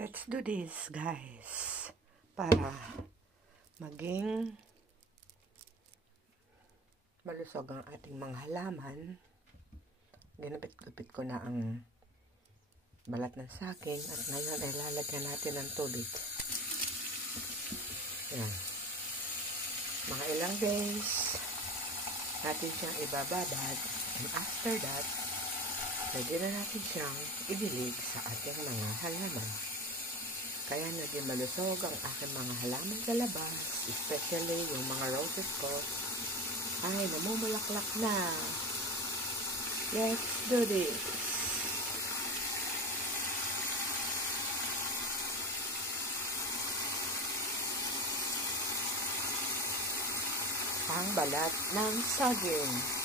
Let's do this, guys. Para maging malusog ang ating mga halaman. Ginapit-gupit ko na ang balat ng saging at ngayon ay lalagyan natin ng tubig. Yan. Mga ilang days natin siyang ibababad, and after that, pwede na natin siyang idilig sa ating mga halaman. Kaya naging malusog ang aking mga halaman sa labas, especially yung mga roses ko, ay namumulaklak na. Let's do this! Ang balat ng saging.